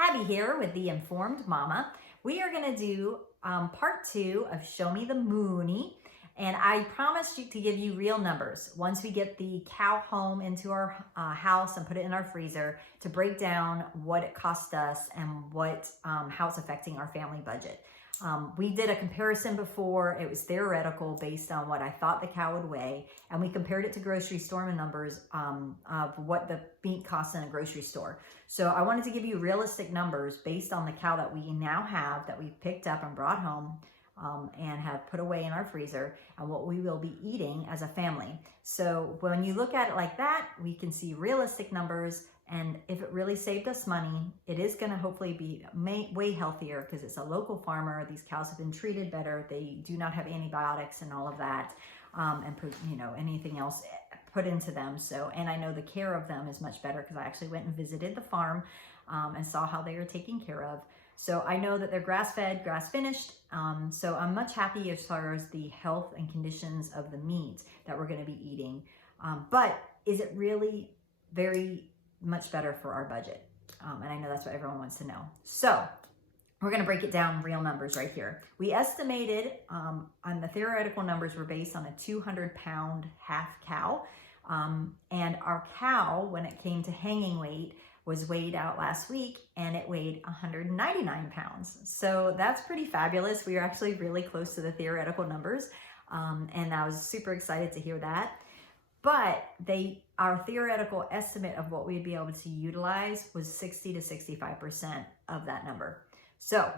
Abby here with The Informed Mama. We are going to do part 2 of Show Me the MOOOney. And I promised you to give you real numbers once we get the cow home into our house and put it in our freezer to break down what it cost us and what how it's affecting our family budget. We did a comparison before. It was theoretical based on what I thought the cow would weigh, and we compared it to grocery store numbers of what the meat costs in a grocery store. So I wanted to give you realistic numbers based on the cow that we now have, that we've picked up and brought home and have put away in our freezer, and what we will be eating as a family. So when you look at it like that, we can see realistic numbers. And if it really saved us money, it is going to hopefully be way healthier because it's a local farmer. These cows have been treated better. They do not have antibiotics and all of that, and anything else put into them. So, and I know the care of them is much better because I actually went and visited the farm and saw how they are taken care of. So I know that they're grass-fed, grass-finished. So I'm much happy as far as the health and conditions of the meat that we're going to be eating. But is it really very much better for our budget? And I know that's what everyone wants to know. So we're going to break it down in real numbers right here. We estimated on the theoretical numbers were based on a 200-pound half cow. And our cow, when it came to hanging weight, was weighed out last week, and it weighed 199 pounds. So that's pretty fabulous. We are actually really close to the theoretical numbers. And I was super excited to hear that. But our theoretical estimate of what we'd be able to utilize was 60 to 65% of that number. So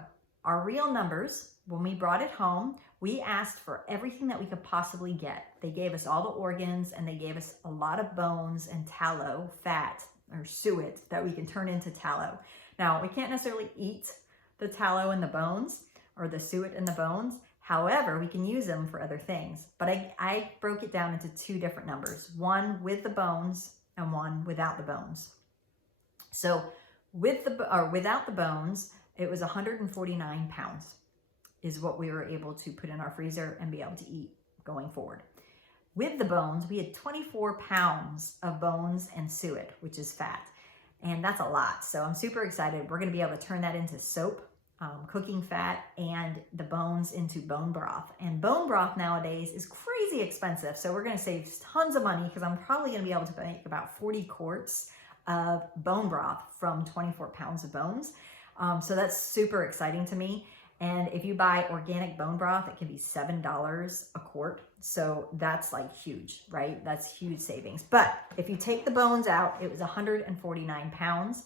our real numbers, when we brought it home, we asked for everything that we could possibly get. They gave us all the organs, and they gave us a lot of bones and tallow, fat, or suet that we can turn into tallow. Now, we can't necessarily eat the tallow and the bones or the suet and the bones. However, we can use them for other things. But I broke it down into two different numbers, one with the bones and one without the bones. So without the bones, it was 149 pounds is what we were able to put in our freezer and be able to eat going forward. With the bones, we had 24 pounds of bones and suet, which is fat. And that's a lot. So I'm super excited. We're going to be able to turn that into soap, cooking fat, and the bones into bone broth. And bone broth nowadays is crazy expensive. So we're going to save tons of money because I'm probably going to be able to make about 40 quarts of bone broth from 24 pounds of bones. So that's super exciting to me. And if you buy organic bone broth, it can be $7 a quart. So that's like huge, right? That's huge savings. But if you take the bones out, it was 149 pounds.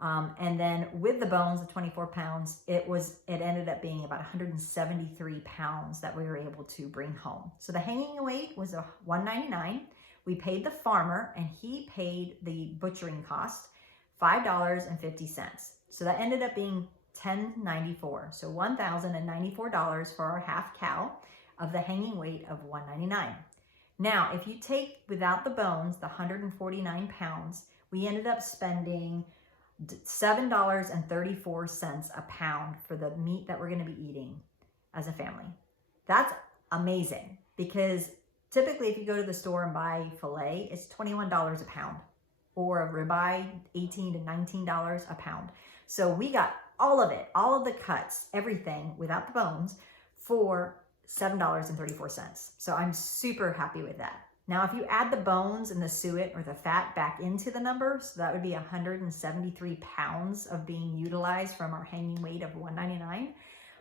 And then with the bones of 24 pounds, it ended up being about 173 pounds that we were able to bring home. So the hanging weight was $199. We paid the farmer, and he paid the butchering cost, $5.50. So that ended up being $10.94. So $1,094 for our half cow of the hanging weight of $199. Now, if you take without the bones, the 149 pounds, we ended up spending $7.34 a pound for the meat that we're going to be eating as a family. That's amazing, because typically if you go to the store and buy filet, it's $21 a pound, or a ribeye, $18 to $19 a pound. So we got all of it, all of the cuts, everything without the bones for $7.34. So I'm super happy with that. Now, if you add the bones and the suet or the fat back into the number, so that would be 173 pounds of being utilized from our hanging weight of $199.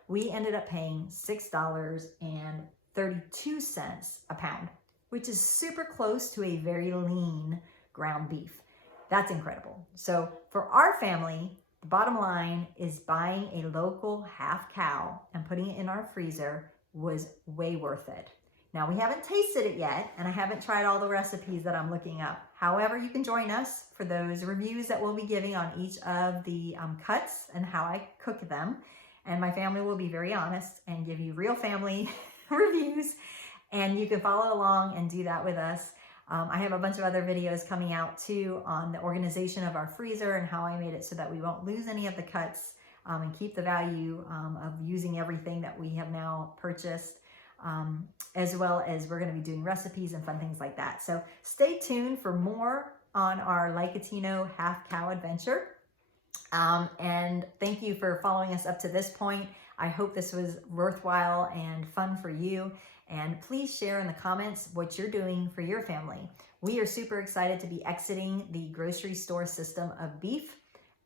We ended up paying $6.32 a pound, which is super close to a very lean ground beef. That's incredible. So for our family, the bottom line is buying a local half cow and putting it in our freezer was way worth it. Now, we haven't tasted it yet, and I haven't tried all the recipes that I'm looking up. However, you can join us for those reviews that we'll be giving on each of the cuts and how I cook them. And my family will be very honest and give you real family reviews, and you can follow along and do that with us. I have a bunch of other videos coming out too on the organization of our freezer and how I made it so that we won't lose any of the cuts and keep the value of using everything that we have now purchased. As well as we're going to be doing recipes and fun things like that. So stay tuned for more on our Licatino half cow adventure. And thank you for following us up to this point. I hope this was worthwhile and fun for you. And please share in the comments what you're doing for your family. We are super excited to be exiting the grocery store system of beef.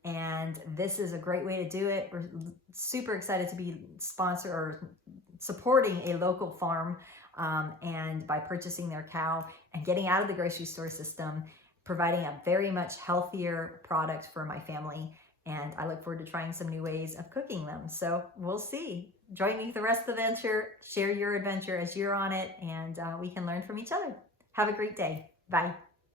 And this is a great way to do it. We're super excited to be sponsor or supporting a local farm, and by purchasing their cow and getting out of the grocery store system, providing a very much healthier product for my family. And I look forward to trying some new ways of cooking them. So we'll see. Join me for the rest of the adventure. Share your adventure as you're on it, and we can learn from each other. Have a great day. Bye.